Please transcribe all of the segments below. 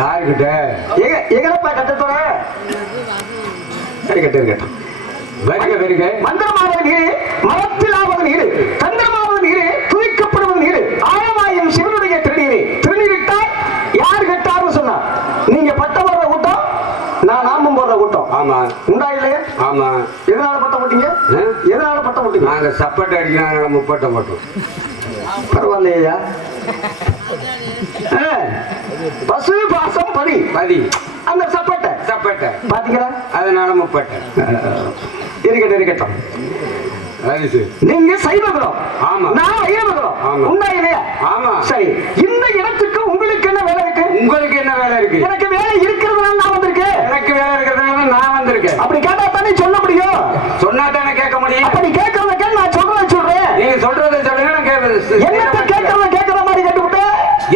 யாருக்கிட்ட எங்கப்பா கட்ட போற இருக்கட்டும் வருக வருக. மந்திரமாவது நீரு, மரத்திலாவது நீரு, தந்திரமாவது நீரு, துதிக்கப்படுவது நீரு, ஆழமாயும் சிவனுடைய திருநீரு. திருநீரிட்டால் யார் கட்டாருன்னு சொன்னா நீங்க பட்டம் போடுற கூட்டம், நான் நாமம் போடுற கூட்டம். ஆமா உண்டா இல்லையா? ஆமா. எதனால பட்டம் போட்டீங்க? எதனால பட்டம் போட்டீங்க? நாங்க சப்பட்டை அடிக்கிறாங்க, முப்பட்டை போட்டோம். பரவாயில்லையா? பசு பாசம் பதி பதி அந்த சப்பட்டை சப்பட்டை பாத்தீங்களா? அதனால முப்பட்டை. இருக்கட்டும். நீங்க சைவகுலம், ஆமா. நான் வைரகுலம். ஆமா. உண்டா இல்லையா? ஆமா. சரி, இந்த இடத்துக்கு உங்களுக்கு என்ன வேலை இருக்கு? உங்களுக்கு என்ன வேலை இருக்கு? எனக்கு வேலை இருக்கிறதுனால நான் வந்திருக்கேன். எனக்கு வேலை இருக்கிறதுனால நான் வந்திருக்கேன். அப்படி கேட்டா தானே சொல்ல முடியும். சொன்னா தானே கேட்க முடியும். அப்படி கேட்கறத கேட்க, நான் சொல்றதை சொல்றேன். நீங்க சொல்றதை சொல்லுங்க, நான் கேட்கறது. என்னத்தை கேட்கற மாதிரி கேட்டுவிட்டு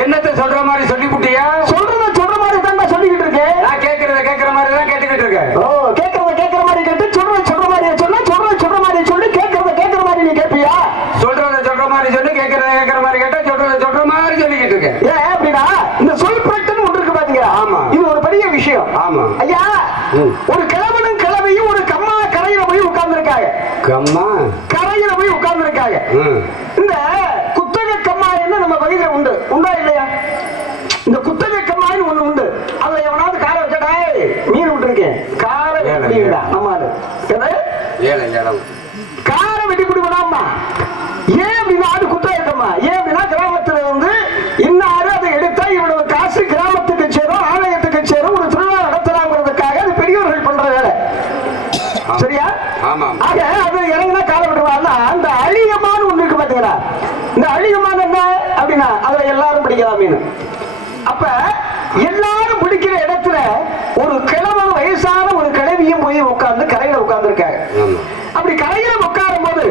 என்னத்தை சொல்ற மாதிரி சொல்லிவிட்டியா? சொல்றத சொல்ற மாதிரி தான் நான் சொல்லிக்கிட்டு இருக்கேன். நான் கேட்கற மாதிரி தான் கேட்டுக்கிட்டு இருக்கேன். ஓ, கேட்கற மாதிரி கேட்டு, சொல்ற மாதிரி சொன்னா, சொல்ற மாதிரி சொல்லி, கேட்கற மாதிரி நீ கேட்பியா? சொல்றத சொல்ற மாதிரி சொல்லி, கேட்கற மாதிரி கேட்டா சொல்ற மாதிரி சொல்லிக்கிட்டு இருக்கேன். ஏன் அப்படின்னா இந்த சொல் பிரச்சனை ஒன்று இருக்கு பாத்தீங்களா? ஆமா. இது ஒரு பெரிய விஷயம். ஆமா ஐயா, ஒரு கிழவனும் கிழவையும் ஒரு கம்மா கரையில போய் உட்கார்ந்து இருக்காங்க. கம்மா கரையில போய் உட்கார்ந்து இருக்காங்க. இந்த குத்தகை கம்மாயின்னு நம்ம பகுதியில உண்டா இல்லையா? இந்த குத்தகை கம்மாயின்னு ஒண்ணு உண்டு. அதுல எவனாவது காலை வச்சடா, மீன் விட்டு இருக்கேன், காலை வெட்டிடா. நம்ம காரை வெட்டி பிடிப்படாமா? ஏன் அப்படின்னா அது குத்தகை கம்மா. ஏன் அப்படின்னா கிராமத்துல வந்து இன்னாரு அதை எடுத்தா இவ்வளவு காசு கிராமத்துக்கு சேரும், ஆலயத்துக்கு சேரும், ஒரு திருவிழா நடத்தலாங்கிறதுக்காக அது பெரியவர்கள் பண்ற வேலை. சரியா? ஆக அது இறங்கினா காலை விட்டுருவாங்க. அந்த அழியமான ஒண்ணு இருக்கு பாத்தீங்களா? இந்த அழியமான என்ன அப்படின்னா அதுல எல்லாரும் பிடிக்கலாம் மீன். அப்ப எல்லாரும் பிடிக்கிற இடத்துல ஒரு கிழவன் வயசான ஒரு கிழவியும் போய் உட்கார்ந்து கரையில உட்கார்ந்து இருக்காங்க. அப்படி கரையில உட்காரும் போது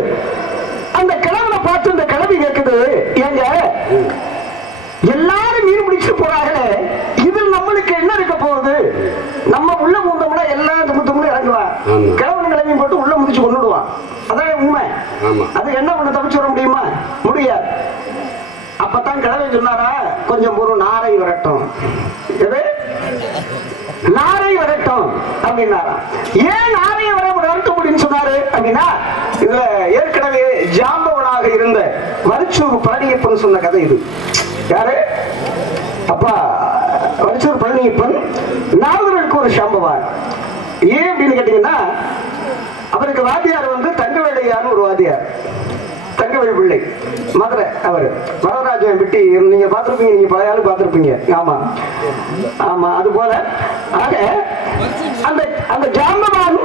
அந்த கிழவனை பார்த்து இந்த கிழவி கேட்குது, ஏங்க எல்லாரும் மீன் பிடிச்சு போறாங்களே, இதில் நம்மளுக்கு என்ன இருக்க போகுது? நம்ம உள்ள முந்தோம்னா எல்லாம் தும்பு இறங்குவான், கிழவன் கிழமையும் போட்டு உள்ள முதிச்சு கொண்டுடுவான். அதான் உண்மை. அது என்ன பண்ண தப்பிச்சு வர முடியுமா? முடியாது. அப்பதான் கிழவன் சொன்னாரா, கொஞ்சம் ஒரு நாரை வரட்டும். எது? நாரை வரட்டும் அப்படின்னாரா. ஏன் நாரையை வரட்டும் அப்படின்னு சொன்னாரு அப்படின்னா, இதுல ஏற்கனவே ஜாம்பவனாக இருந்த மருச்சூர் பழனியப்பன் சொன்ன கதை இது. யாரு? அப்பா மருச்சூர் பழனியப்பன் நாவலருக்கு ஒரு சாம்பவான். ஏன் அப்படின்னு கேட்டீங்கன்னா, அவருக்கு வாத்தியார் வந்து தங்கவேலையான்னு ஒரு வாத்தியார், தங்கவேல் பிள்ளை, மதுரை. அவர் வரதராஜன் விட்டி நீங்க பார்த்திருப்பீங்க, நீங்க பல ஆளு பார்த்திருப்பீங்க. ஆமா ஆமா. அது போல ஆக அந்த அந்த ஜாம்பவான்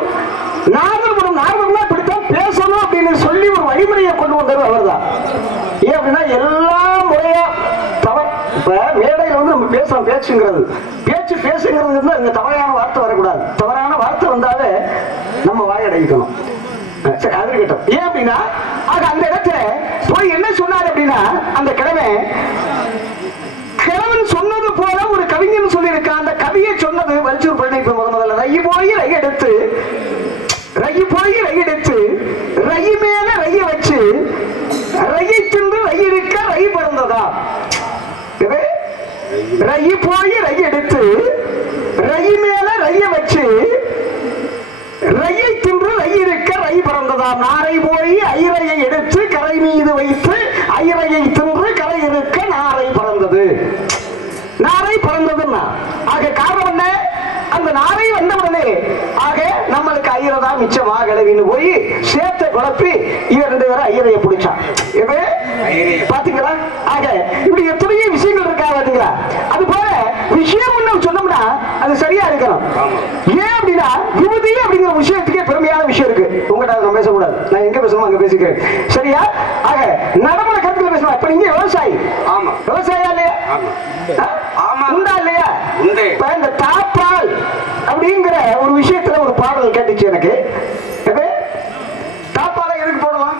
நார்மல்னா இப்படித்தான் பேசணும் அப்படின்னு சொல்லி ஒரு வழிமுறையை கொண்டு வந்தவர் அவர் தான். ஏன் அப்படின்னா எல்லா முறையா இப்ப மேடையில வந்து நம்ம பேசுறோம், பேசுங்கிறது இங்க தவறான வார்த்தை வரக்கூடாது. தவறான வார்த்தை வந்தாலே நம்ம வாயடைக்கணும். சரி, அது இருக்கட்டும். ஏன் அப்படின்னா அந்த இடத்துல போய் என்ன சொன்னார் அப்படின்னா, அந்த கிழவன் சொன்னது போல ஒரு கவிஞன் சொல்லி இருக்க. அந்த கவியை சொன்னது வல்சூர் பழனியப்பன். முதல்ல ரை போய் ரை எடுத்து ரை மேல ரைய வச்சு ரையை தின்று ரை இருக்க ரை பறந்ததா? ரை போய் ரை எடுத்து ரை மேல ரைய வச்சு ரையை தின்று ரை இருக்க ரை பறந்ததாம். நாரை போய் ஐரையை எடுத்து கரை மீது வைத்து ஐரையை தின்று கரை இருக்க நாரை பறந்தது. நாரை பறந்ததுன்னா ஆக காரணம் என்ன? அந்த நாரை வந்தவுடனே ஆக நம்மளுக்கு ஐயரதான் மிச்சமா கிளவின்னு போய் சேர்த்த குழப்பி இவன் 2 பேரும் ஐயரையை பிடிச்சான். பாத்தீங்களா? ஆக இப்படி எத்தனையோ விஷயங்கள் இருக்கா பாத்தீங்களா? அது போல விஷயம் ஒண்ணு சொன்னோம்னா அது சரியா இருக்கணும். ஏன் அப்படின்னா விபூதி அப்படிங்கிற விஷயத்துக்கே பெருமையான விஷயம் இருக்கு. உங்கள்கிட்ட நம்ம பேசக்கூடாது, நான் எங்க பேசணும் அங்க பேசிக்கிறேன். சரியா? ஆக நடைமுறை கருத்துல பேசணும். இப்ப நீங்க விவசாயி, விவசாயியா இல்லையா? உண்டா இல்லையா? இப்ப இந்த தாப்பால் அப்படிங்கிற ஒரு விஷயத்துல ஒரு பாடல் கேட்டுச்சு எனக்கு. தாப்பாலை எதுக்கு போடலாம்?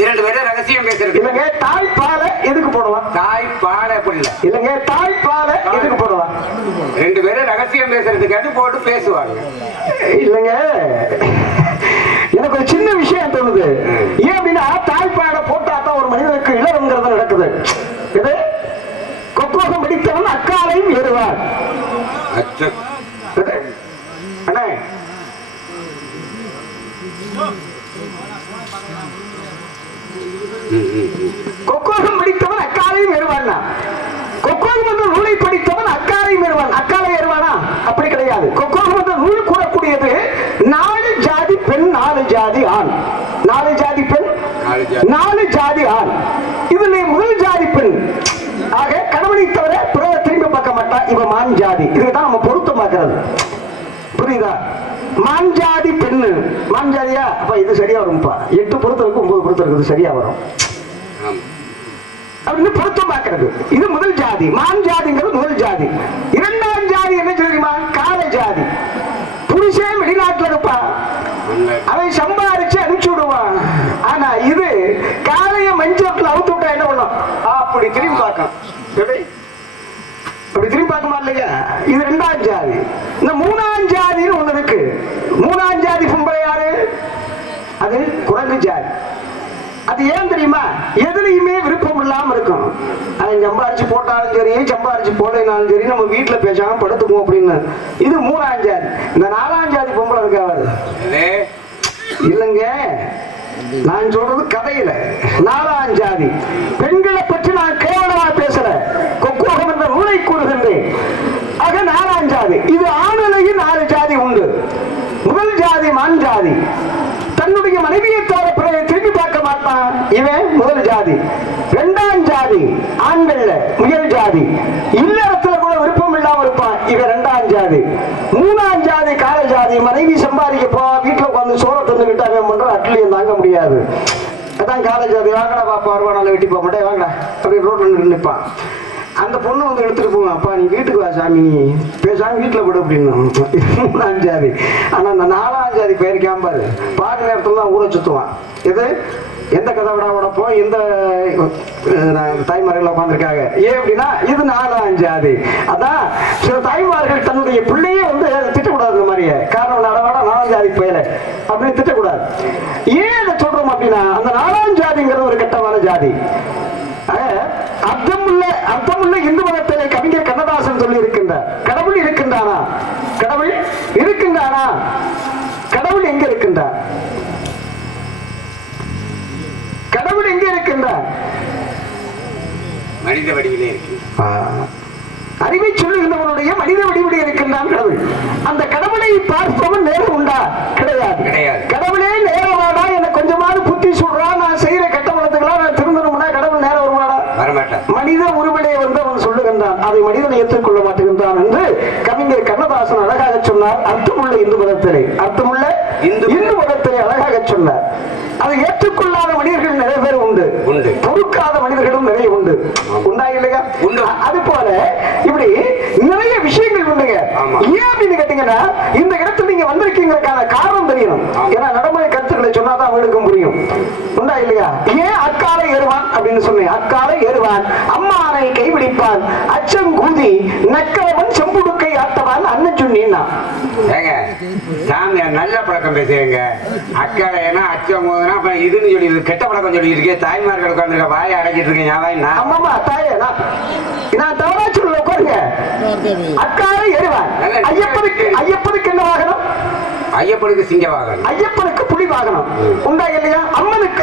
2 பேரும் ரகசியம் பேசுறது இல்லங்க. தாய்ப்பாலை எதுக்கு போடலாம்? தாய்ப்பாலை புரியல இல்லங்க. தாய்ப்பாலை எதுக்கு போடலாம்? 2 பேரும் ரகசியம் பேசுறதுக்காட்டி போட்டு பேசுவாங்க. இல்லங்க, எனக்கு ஒரு சின்ன விஷயம் தோணுது. ஏன் அப்படின்னா தாய்ப்பாலை போட்டாதான் ஒரு மனிதனுக்கு இளவங்கிறது நடக்குது. இது கொக்கோகம் படித்தவன் அக்கால அண்ணே கொக்கோகம் படித்தவன் அக்காலையும் ஏறுவான். கொக்கோகம் என்ற நூலை படித்தவன் அக்காலையும் ஏறுவான். அக்காலை ஏறுவானா? அப்படி கிடையாது. கொக்கோகம் என்ற நூல் கூறக்கூடியது 4 ஜாதி பெண் 4 ஜாதி ஆண். 4 ஜாதி பெண் 4 ஜாதி ஆண். இதுல முதல் ஜாதி பெண் ஆக கணவனை தவிர பிறரை திரும்பி பார்க்க மாட்டா. இவ மான் ஜாதி. இதுதான் நம்ம பொருத்தம் பார்க்கிறது. புரியுதா? மான் ஜாதி பெண்ணு மான் ஜாதியா? அப்ப இது சரியா வரும்பா. 8 பொருத்தம் இருக்கு 9 பொருத்தம் இருக்குது சரியா வரும் அப்படின்னு பொருத்தம் பார்க்கிறது. இது முதல் ஜாதி. மான் ஜாதிங்கிறது முதல் ஜாதி. 2ஆம் ஜாதி என்ன தெரியுமா? கால ஜாதி. புருஷன் வெளிநாட்டுல இருப்பா, அவன் சம்பாரிச்சு அனுப்பிச்சு விடுவான். ஆனா இது காலைய மஞ்சத்துல அவுத்து விட்டா என்ன பண்ணும்? அப்படி திரும்பி பார்க்கும். அப்படி திரும்பி பார்க்குமா இல்லையா? இது 2ஆம் ஜாதி. இந்த 3ஆம் ஜாதின்னு ஒண்ணு இருக்கு. 3ஆம் ஜாதி பொம்பளை யாரு? அது குரங்கு ஜாதி. அது ஏன் தெரியுமா? எதுலையுமே விருப்பம் இல்லாம இருக்கும். அவன் சம்பாரிச்சு போட்டாலும் சரி சம்பாரிச்சு போடனாலும் சரி நம்ம வீட்டுல பேசாம படுத்துக்குவோம் அப்படின்னு. இது 3ஆம் ஜாதி. இந்த 4ஆம் ஜாதி பொம்பளை இருக்காது இல்லைங்க, நான் சொல்றது கதையில. 4ஆம் ஜாதி பெண்களை பற்றி நான் கேவலமா பேசல, கொக்கோகம் என்ற நூலை கூறுகின்றேன். ஆக 4ஆம் ஜாதி. இது ஆணுலையும் 4 ஜாதி உண்டு. முதல் ஜாதி மான் ஜாதி. தன்னுடைய மனைவியை தவிர பிறரை திரும்பி பார்க்க மாட்டான். இவன் முதல் ஜாதி. 2ஆம் ஜாதி ஆண்கள்ல முயல் ஜாதி. இல்லறத்துல கூட விருப்பம் இல்லாம இருப்பான். இவன் 2ஆம் ஜாதி. 3ஆம் ஜாதி கால ஜாதி. மனைவி சம்பாதிக்க போ, வீட்டுல உட்காந்து சோற தந்துக்கிட்டு அவன் பண்ற அட்லியும் தாங்க முடியாது. அதான் கால ஜாதி. வாங்கடா பாப்பா வருவானால வெட்டி போக மாட்டேன் வாங்கடா அப்படி ரோட்ல நிற்பான். அந்த பொண்ணு வந்து எடுத்துட்டு போங்க, அப்பா நீ வீட்டுக்கு வா சாமி, நீ பேசாம வீட்டுல போடு அப்படின்னு. 3ஆம் ஜாதி. ஆனா அந்த 4ஆம் ஜாதி போயிருக்காம பாரு, பாதி நேரத்துல தான் ஊரை சுத்துவான். இது எந்த கதை விட உடப்போ எந்த தாய்மார்கள் உட்காந்துருக்காங்க. ஏன் அப்படின்னா இது 4ஆம் ஜாதி. அதான் சில தாய்மார்கள் தன்னுடைய பிள்ளையே வந்து திட்டக்கூடாது. இந்த மாதிரியே காரணம் நடவாட 4ஆம் ஜாதி போயல அப்படின்னு திட்டக்கூடாது. ஏன் அதை சொல்றோம் அப்படின்னா அந்த 4ஆம் ஜாதிங்கிறது ஒரு கெட்டமான ஜாதி. அர்த்தமுள்ள இந்து மதத்திலே கவிஞர் கண்ணதாசன் சொல்லி இருக்கின்றார். கடவுள் இருக்கின்றானா? கடவுள் இருக்கின்றானா? கடவுள் எங்க இருக்கின்றார்? கடவுள் எங்க இருக்கின்றார்? மனித வடிவிலே இருக்கின்றார். அறிவை சொல்லுகின்றவனுடைய மனித வடிவிலே இருக்கின்றான் கடவுள். அந்த கடவுளை பார்ப்பவன் நேரம் உண்டா? கிடையாது. கடவுளே நேரமாடா எனக்கு கொஞ்சமாவது புத்தி சொல்றா, நான் செய்யற கெட்ட மனத்துக்கெல்லாம் நான் திருந்தணும்னா கடவுள் நேரம் வருவாடா? மனித உருவிலே வந்து அவன் சொல்லுகின்றான். அதை மனிதனை ஏற்றுக்கொள்ள மாட்டுகின்றான் என்று கவிஞர் கண்ணதாசன் அழகாக சொன்னார். அர்த்தமுள்ள இந்து மதத்திலே, அர்த்தமுள்ள இந்து மதத்திலே அழகாக சொன்னார். அதை ஏற்றுக்கொள்ளாத மனிதர்கள் நிறைய பேர் உண்டு, பொறுக்காத மனிதர்களும் நிறைய உண்டு. உண்டா இல்லையா? அது போல இப்படி நிறைய விஷயங்கள் உண்டுங்க. ஏன் அப்படின்னு கேட்டீங்கன்னா இந்த இடத்துல நீங்க வந்திருக்கீங்களுக்கான காரணம் தெரியணும். ஏன்னா நடைமுறை கருத்துக்களை சொன்னாதான் அவங்களுக்கும் புரியும். உண்டா இல்லையா? ஏன் அக்காலை ஏறுவான் அப்படின்னு சொன்னேன். அக்காலை ஏறுவான், அம்மானை கைபிடிப்பான், அச்சம் கூதி நக்கரவன் செம்புடுக்கை ஆட்டவான் அண்ணன் சொன்னீன்னா. நல்ல பழக்கம் பேசுறீங்க. அக்காலை ஏன்னா அச்சம் போதுன்னா இதுன்னு சொல்லி கெட்ட பழக்கம் சொல்லி இருக்கேன். தாய்மார்கள் உட்காந்துருக்க வாயை அடைச்சிட்டு இருக்கேன். ஆமாமா தாயே, நான் தவறா சொல்ல உட்காருங்க. அக்காலை ஏறுவான். ஐயப்பனுக்கு என்ன வாகனம்? ஐயப்பனுக்கு சிங்க வாகனம், ஐயப்பனுக்கு புலி வாகனம். உண்டா இல்லையா? அம்மனுக்கு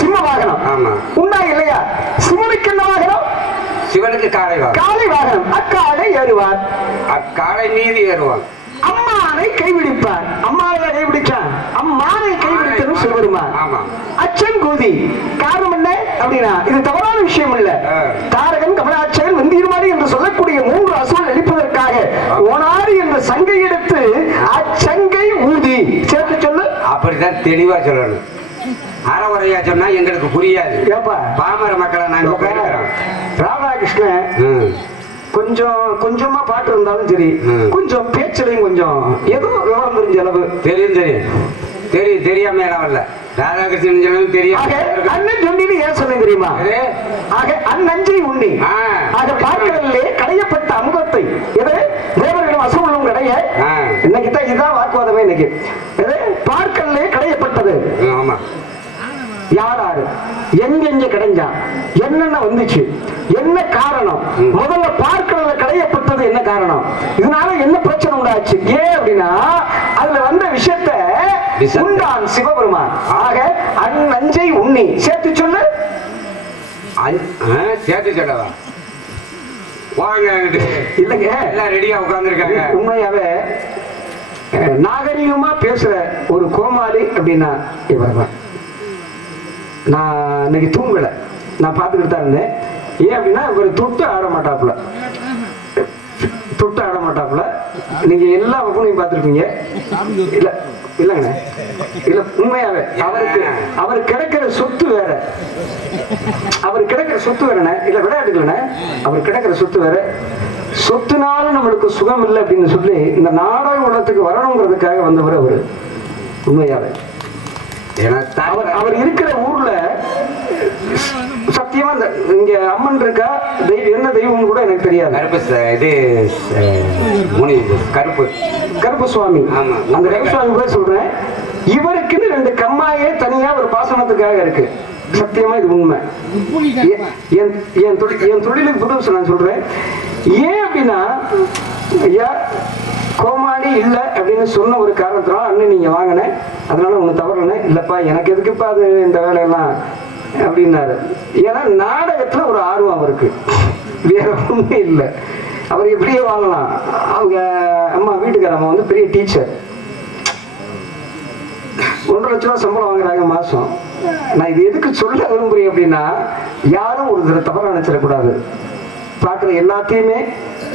சிம்ம வாகனம். உண்டா இல்லையா? சிவனுக்கு என்ன வாகனம்? சிவனுக்கு காளை வாகனம். அக்காலை ஏறுவான். அக்காலை மீது ஏறுவான். அம்மானை கைவிடிப்பான். அம்மாவை கைவிடிச்சான், அம்மானை கைவிடித்ததும் சிவபெருமான். அச்சங்கூதி காரணம் என்ன அப்படின்னா இது தவறான விஷயம் இல்ல. தாரகன், கமலாட்சகன், வெந்தீர்மாடி என்று சொல்லக்கூடிய 3 அசுரன் அளிப்பதற்காக ஓனாரி என்ற சங்கை எடுத்து அச்சங்கை ஊதி சேர்த்து சொல்லு. அப்படித்தான் தெளிவா சொல்லணும். அறவுரையா சொன்னா எங்களுக்கு புரியாது. பாமர மக்களை நாங்க ராதாகிருஷ்ணன் கொஞ்சமா பாட்டு இருந்தாலும் சரி, கொஞ்சம் பேச்சிலையும் கொஞ்சம் ஏதோ விவரம் தெரிஞ்ச அளவு தெரியாம வரல. ராதாகிருஷ்ணன் தெரியும். அண்ணன் சொன்னீன்னு ஏன் சொன்னீங்க தெரியுமா? ஆக அந்நஞ்சை உண்ணி ஆக பார்க்கடலே கடையப்பட்ட அமுதத்தை தேவர்களிடம் அசுவலும் கடைய. இன்னைக்கு தான் இதுதான் வாக்குவாதமே. இன்னைக்கு பார்க்கடலே கடையப்பட்டது. ஆமா, யாராரு எங்க கிடைஞ்சான், என்னென்ன வந்துச்சு, என்ன காரணம்? முதல்ல பார்க்கடல கடையப்பட்டது என்ன காரணம்? இதனால என்ன பிரச்சனை ஆச்சு. ஏன் அப்படின்னா அதுல வந்த விஷயத்த உண்டான் சிவபெருமான். ஆக அஞ்சை உண்ணி சேர்த்து சொல்லு. சேர்த்து சொல்லவா? வாங்க இல்லங்க, எல்லாம் ரெடியா உட்கார்ந்துருக்காங்க. உண்மையாவே நாகரிகமா பேசுற ஒரு கோமாளி அப்படின்னா இவர்தான். நான் இன்னைக்கு தூங்கல, நான் பார்த்துக்கிட்டு தான் இருந்தேன். ஏன் அப்படின்னா இவர் தொட்டு ஆட மாட்டாப்புல, தொட்டு ஆட மாட்டாப்புல. நீங்க எல்லா பக்கமும் பார்த்துருப்பீங்க. இல்ல இல்லங்கண்ணே, இல்ல உண்மையாவே அவர் கிடைக்கிற சொத்து வேற, அவர் கிடைக்கிற சொத்து வேறண்ணே. இல்ல விளையாட்டுலண்ணே, அவர் கிடைக்கிற சொத்து வேற. சொத்துனால நம்மளுக்கு சுகம் இல்லை அப்படின்னு சொல்லி இந்த நாடக உலகத்துக்கு வரணுங்கிறதுக்காக வந்தவர் அவரு. உண்மையாவே அவர் இருக்கிற ஊர்ல சத்தியமா இங்க அம்மன் இருக்கா, தெய்வம் என்ன தெய்வம் கூட எனக்கு தெரியாது. கருப்பு சுவாமி. அந்த கருப்பு சுவாமி கூட சொல்றேன், இவருக்குன்னு 2 கம்மாயே தனியா ஒரு பாசனத்துக்காக இருக்கு. சத்தியமா இது உண்மை. என் தொழிலுக்கு புதுசு நான் சொல்றேன். ஏன் அப்படின்னா ஐயா கோமாளி இல்லை அப்படின்னு சொன்ன ஒரு காரணத்தினால அண்ணன் நீங்க வாங்கினேன், அதனால ஒண்ணு தவறுனேன். இல்லப்பா எனக்கு எதுக்குப்பா அது இந்த வேலையெல்லாம் அப்படின்னாரு. ஏன்னா நாடகத்துல ஒரு ஆர்வம் அவருக்கு, வேற ஒண்ணும் இல்லை. அவர் எப்படியே வாங்கலாம். அவங்க அம்மா வீட்டுக்காரம்மா வந்து பெரிய டீச்சர், 1.5 லட்சம் ரூபாய் சம்பளம் வாங்குறாங்க மாசம். நான் இது எதுக்கு சொல்ல விரும்புறேன் அப்படின்னா யாரும் ஒரு தவறு நினைச்சிடக்கூடாது. பாக்குற எல்லாத்தையுமே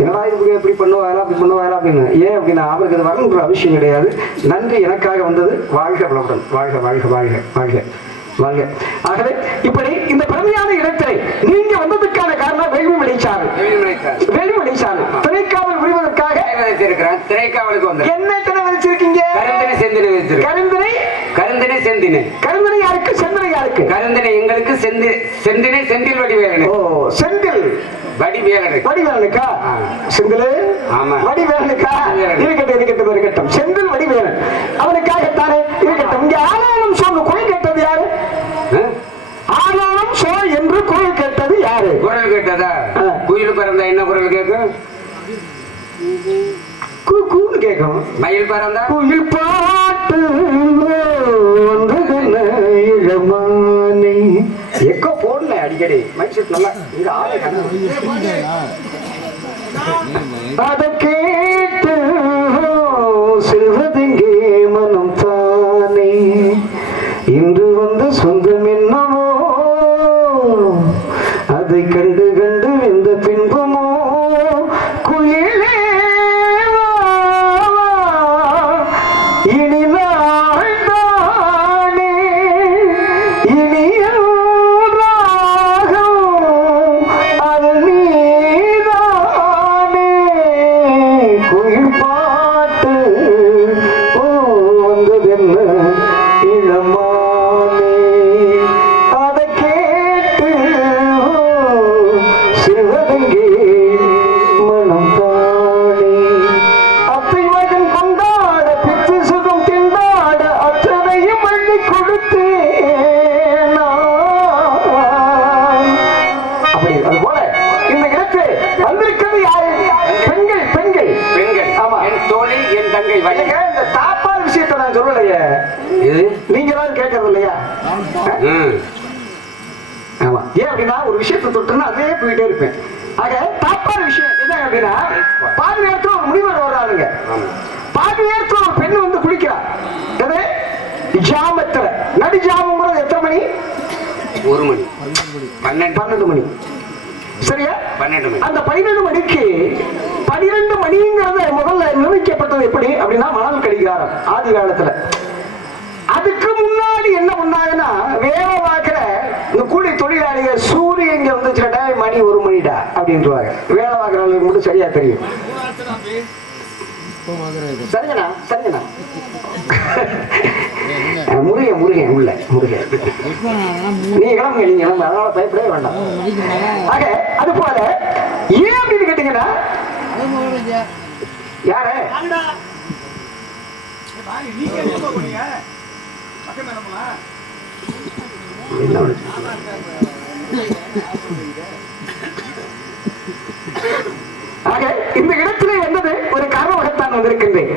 என்னடா இதுக்கு எப்படி பண்ணுவாங்களா அப்படி பண்ணுவாங்களா அப்படின்னு. ஏன் அப்படின்னா அவருக்கு அது வரணுன்ற அவசியம் கிடையாது. நன்றி, எனக்காக வந்தது. வாழ்க வளமுடன், வாழ்க வாழ்க வாழ்க வாழ்க வாழ்க. ஆகவே இப்படி இந்த பெருமையான இடத்திலே நீங்க வந்ததுக்கான காரணம் வேள்வி சாறு. திரைக்காவல் புரிவதற்காக திரைக்காவலுக்கு வந்து என்ன திரை விதிச்சிருக்கீங்க? கருந்தினை செந்தினை விதிச்சிருக்கீங்க. கருந்தினை செந்தினை. கருந்தினை யாருக்கு? செந்தினை யாருக்கு? கருந்தினை எங்களுக்கு, செந்தினை செந்தில் வடிவேலன். ஓ, செந்தில் வடிவேலனுக்கா? செந்தில் வடிவேலனுக்கா? இருக்கட்டும். செந்தில் வடிவேலன் அவனுக்காகத்தானே இருக்கட்டும். இங்க ஆனாலும் சொல்லு குரல் கேட்டது யாரு? ஆனாலும் சோ என்று குரல் கேட்டது யாரு? குரல் கேட்டதா? குயில் பறந்தா என்ன குரல் கேட்கும்? கூன்னு கேட்கும். மயில் பறந்தா குயில் பாட்டு இளமானே. எக்கோ போடல அடிக்கடி, மைண்ட் செட் நல்லா இங்க ஆளே அதை கேட்டு செல்வதெங்கே மனம் தானே. இன்று வந்து சொந்தம் என்னவோ அதை கண்டு கண்டு எந்த பின்பமோ. குயிலே இனி நாள் தானே, இனிய அது நீதானே. குயில் பாட்டு வந்ததென்ன இளமானே. அதை கேட்டு சிவதங்கே மனம் தானே. அத்தை மகன் கொண்டாட பித்து சுகம் திண்டாட அத்தனையும் அள்ளி கொடுத்தேன். அப்படி அது போல இந்த இடத்தில் வந்திருக்கிறது யாரு? பெண்கள். பெண்கள் பெண்கள். ஆமா, என் தோழி, என் தங்கை. வயங்க இந்த தாப்பால் விஷயத்தை நான் சொல்லலையே, இது நீங்க எல்லாம் கேட்கறது இல்லையா? ஆமா. ஏன் அப்படின்னா ஒரு விஷயத்தை தொட்டுன்னா அதே போயிட்டே இருப்பேன். ஆக தாப்பால் விஷயம் என்ன அப்படின்னா பாதி நேரத்துல ஒரு முனிவர் வர்றாருங்க. பாதி நேரத்துல ஒரு பெண் வந்து குளிக்கிறா. ஜாமத்துல நடு ஜாமங்கிறது எத்தனை மணி? 1 மணி, 12 மணி. சரியா? 12 மணி. அந்த 12 மணிக்கு 12 மணிங்கிறது முதல்ல நிர்ணயிக்கப்பட்டது எப்படி அப்படின்னா மணல் கடிகாரம் ஆதி காலத்துல. அதுக்கு முன்னாடி என்ன பண்ணாங்கன்னா வேலை பார்க்கிற இந்த கூலி தொழிலாளிகள் சூரியன் இங்க வந்துச்சுடா மணி 1 மணிடா அப்படின்றாங்க. வேலை பார்க்கிறவங்களுக்கு மட்டும் சரியா தெரியும். சரிங்கண்ணா சரிங்கண்ணா. முருகன் உள்ள முருகன். நீங்க கிளம்புங்க, அதனால பயப்படவே வேண்டாம். ஆக அது போல ஏன் அப்படின்னு கேட்டீங்கன்னா யாரு ஆக இந்த இடத்திலே வந்தது ஒரு காரணமாகத்தான் வந்திருக்கின்றேன்.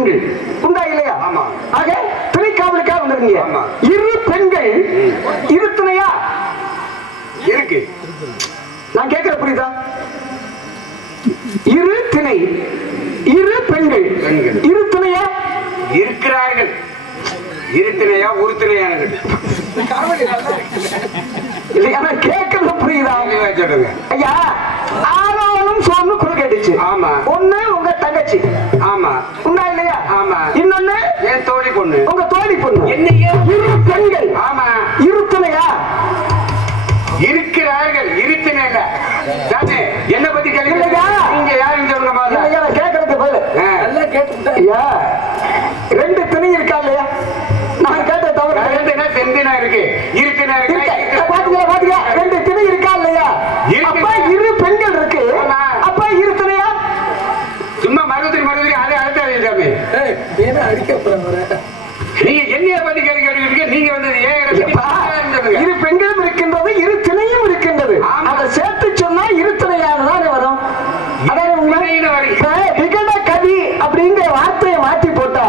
பெண்கள் உண்டா இல்லையா? ஆமா. ஆக திணைக்காவலுக்காக வந்துருங்க. ஆமா. இரு பெண்கள் இருத்துணையா இருக்கு. நான் கேட்கிற புரியுதா? இரு திணை இரு பெண்கள் இருத்துணையா இருக்கிறார்கள். இருத்தினையா உறுத்தினையானது இல்லையா? கேட்கறது புரியுதா? சொல்லுங்க ஐயா. ஆரோனும் சோன்னு குறு கேட்டுச்சு. ஆமா. ஒண்ணு உங்க தங்கச்சி. ஆமா. உண்டா இல்லையா? ஆமா. இன்னொன்னு என் தோழி பொண்ணு. உங்க தோழி பொண்ணு. என்னையே இரு பெண்கள். ஆமா. இருத்துணையா இருக்கிறார்கள். இருத்தினை இல்ல தானே. என்ன பத்தி கேள்வி இல்லையா? நீங்க யாருன்னு சொல்லுங்க மாதிரி. இல்லையா? நான் கேட்கறது பதில் எல்லாம் கேட்டு ஐயா. ரெண்டு திணை இருக்கா இல்லையா? நான் கேட்ட தவிர செந்தினா இருக்கு. இருத்தினா இருக்கு. பாத்தீங்களா? பாத்தீங்களா? ரெண்டு திணை இருக்கா இல்லையா? அப்ப இரு பெண்கள் இருக்கு. அப்ப இருத்துணையா? சும்மா மருதுரி அதை அழுத்தாதீங்க சாமி. நீங்க என்னைய பத்தி கேள்வி கேட்டுக்கிட்டு நீங்க வந்து இரு பெண்களும் இருக்கின்றது, இரு திணையும் இருக்கின்றது. அதை சேர்த்து சொன்னா இருத்துணையானதான் வரும். அதாவது விகட கவி அப்படிங்கிற வார்த்தையை மாற்றி போட்டா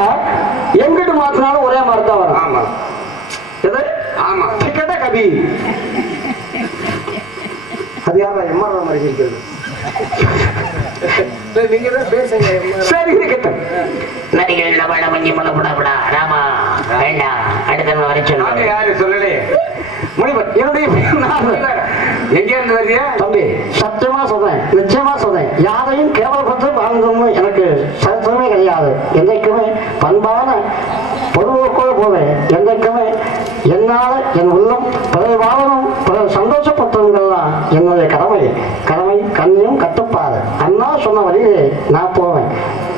எங்கிட்டு மாத்தினாலும் ஒரே மாதிரி தான் வரும். ஆமா. எது? ஆமா. விகட கவி. அது யாரா எம்ஆர் மாதிரி இருக்கிறது? நீங்க தான் பேசுங்க. சரி இருக்கட்டும். நடிகள் நம்மள மஞ்சி பண்ணப்படா ராமா வேண்டாம். அடுத்த வர சொல்லுங்க. யாரு சொல்லலையே? முனிவர். என்னுடைய எங்க இருந்து வர்றியா தம்பி? சத்தியமா சொல்றேன், நிச்சயமா சொல்றேன். யாரையும் கேவலப்பட்டு வாழ்ந்தோம்னு எனக்கு சரித்திரமே கிடையாது. என்றைக்குமே பண்பான பொதுவோக்கோடு போவேன். என்றைக்குமே என்னால என் உள்ளம் பிறர் வாழணும், பிறர் சந்தோஷப்பட்டவங்கள் தான் என்னுடைய கடமை. கடமை கண்ணியும் கட்டுப்பாடு. அண்ணா சொன்ன வழியிலே நான் போவேன்.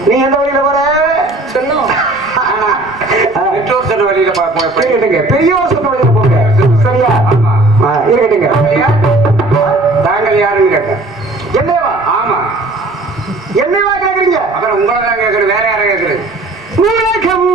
நீ எந்த வழியில வர? பெற்றோர் சொன்ன வழியில பெரியோர் சொன்ன வழியில போங்க. சரியா? இருக்கட்டுங்க. தாங்கள் யாருன்னு கேட்டேன். என்னவா? ஆமா. என்னவா கேக்குறீங்க? அப்புறம் உங்களை தான் கேட்கறது, வேற யாரும் கேட்கறது? உலகம்